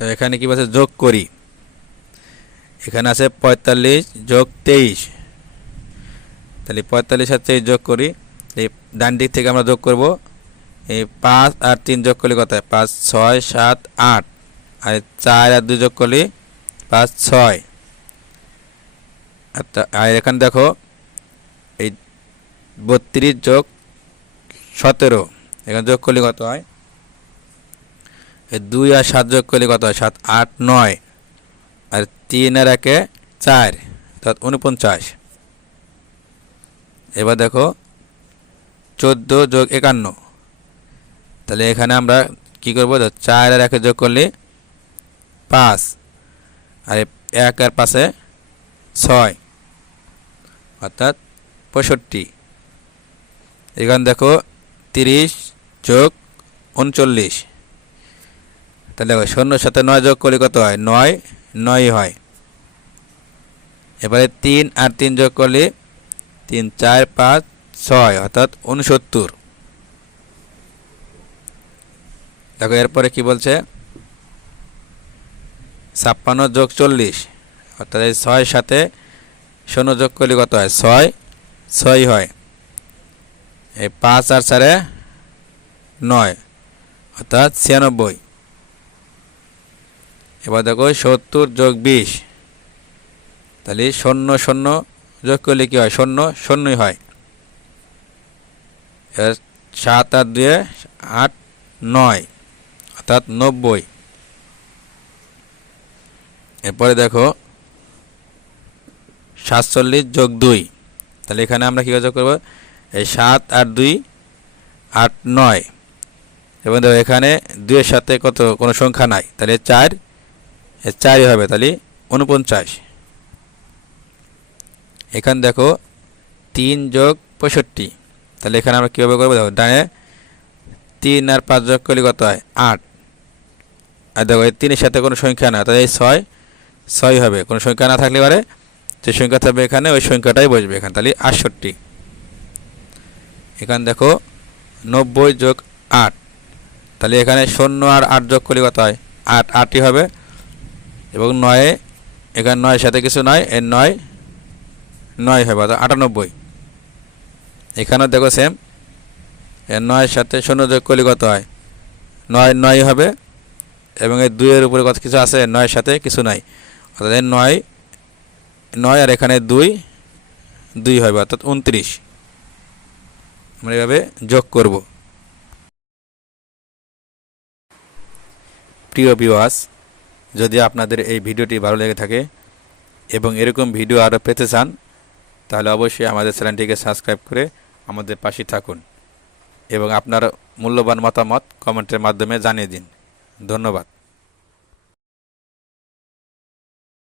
এখানে কি বলছে? যোগ করি। এখানে আছে পঁয়তাল্লিশ যোগ তেইশ। তাহলে পঁয়তাল্লিশ আর তেইশ যোগ করি। এই ডান দিক থেকে আমরা যোগ করব। এই পাঁচ আর তিন যোগ করলে কত হয়? পাঁচ, ছয়, সাত, আট। আর চার আর দুই যোগ করলে পাঁচ, ছয়। আর তা- আর এখানে দেখো, এই বত্রিশ যোগ সতেরো। এখানে যোগ করলে কত হয়? দুই আর সাত যোগ করলে কত হয়? সাত, আট, নয়। আর তিন আর একে চার, অর্থাৎ উনপঞ্চাশ এবার দেখো, চোদ্দ যোগ একান্ন। তাহলে এখানে আমরা কি করব? চার আর একে যোগ করলে পাঁচ। আর এক আর পাশে ছয়, অর্থাৎ পঁয়ষট্টি। এখানে দেখো, তিরিশ যোগ উনচল্লিশ। তাহলে দেখো সাথে নয় যোগ করলে কত হয়? নয় নয় হয়। এবারে তিন আর তিন যোগ করলে তিন, চার, পাঁচ, ছয়, অর্থাৎ উনসত্তর দেখো, এরপরে কি বলছে? ছাপ্পান্ন যোগ চল্লিশ, অর্থাৎ এই ছয় সাথে শূন্য যোগ করলে কত হয়? ছয় ছয় হয়। এই পাঁচ আর চারে নয়, অর্থাৎ ছিয়ানব্বই। এবার দেখো, সত্তর যোগ বিশ। তাহলে শূন্য শূন্য যোগ করলে কী হয়? শূন্য, শূন্যই হয়। এবার সাত আর দুয়ে আট, নয়, অর্থাৎ নব্বই। এরপরে দেখো, সাতচল্লিশ যোগ দুই। তাহলে এখানে আমরা কী যোগ করব? এই সাত আর দুই, আট, নয়। এবং দেখো, এখানে দুইয়ের সাথে কত? কোনো সংখ্যা নাই। তাহলে চার চারই হবে তাহলে উনপঞ্চাশ এখানে দেখো তিন যোগ পঁয়ষট্টি। তাহলে এখানে আমরা কীভাবে করব? দেখো, ডানে তিন আর পাঁচ যোগ করলে কত হয়? আট। আর দেখো, এই তিনের সাথে কোনো সংখ্যা না, তাহলে এই ছয় ছয় হবে। কোনো সংখ্যা না থাকলে পারে, যে সংখ্যা থাকবে এখানে, ওই সংখ্যাটাই বসবে এখানে, তাহলে আটষট্টি। এখানে দেখো, নব্বই যোগ আট। তাহলে এখানে শূন্য আর আট যোগ করলে কত হয়? আট, আটই হবে। এবং নয়ে, এখানে নয়ের সাথে কিছু নয়, এর নয় নয় হবে, অর্থাৎ আটানব্বই। এখানেও দেখো সেম এর নয়ের সাথে শূন্য যোগ করলে কত হয়? নয় নয় হবে। এবং এর দুইয়ের উপরে কত কিছু আছে? নয়ের সাথে কিছু নাই। অর্থাৎ এর নয় নয় আর এখানে দুই দুই হবে, অর্থাৎ উনত্রিশ। আমরা এভাবে যোগ করব। প্রিয় ভিউয়ার্স যদি আপনাদের এই ভিডিওটি ভালো লেগে থাকে এবং এরকম ভিডিও আরও পেতে চান, তাহলে অবশ্যই আমাদের চ্যানেলটিকে সাবস্ক্রাইব করে আমাদের পাশে থাকুন এবং আপনার মূল্যবান মতামত কমেন্টের মাধ্যমে জানিয়ে দিন। ধন্যবাদ।